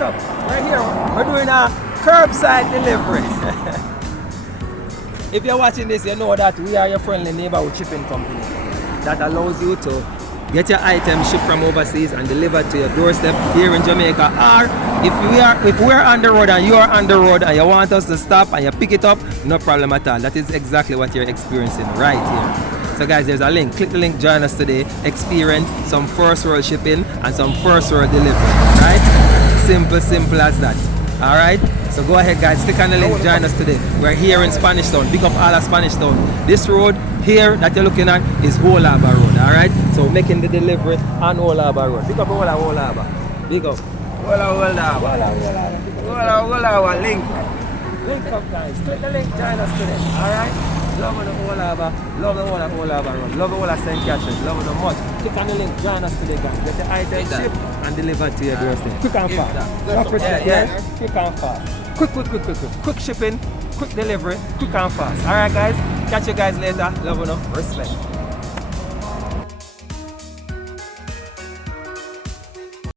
what's up? We're here. We're doing a curbside delivery. If you're watching this, you know that we are your friendly neighborhood shipping company that allows you to get your items shipped from overseas and delivered to your doorstep here in Jamaica. Or if we're on the road and you are on the road and you want us to stop and you pick it up, no problem at all. That is exactly what you're experiencing right here. So guys, there's a link. Click the link, join us today. Experience some first world shipping and some first world delivery. Right? Simple as that. Alright? So go ahead guys, click on the link, join us today. We're here in Spanish Town. Pick up all of Spanish Town. This road here that you're looking at is Old Harbour Road. Alright? So making the delivery on Old Harbour Road. Pick up Old Harbour. Pick up. Old Harbour. Link. Link up guys. Click the link, join us today. Alright? Love the Old Harbour. Love the one at Old Harbour Road. Love the one at St. Catherine's. Love it much. Click on the link, join us today guys. Get the item shipped and delivered to your doorstep. Quick and fast. Yeah. Quick and fast. Quick shipping, quick delivery, quick and fast. Alright guys, catch you guys later. Love you, respect.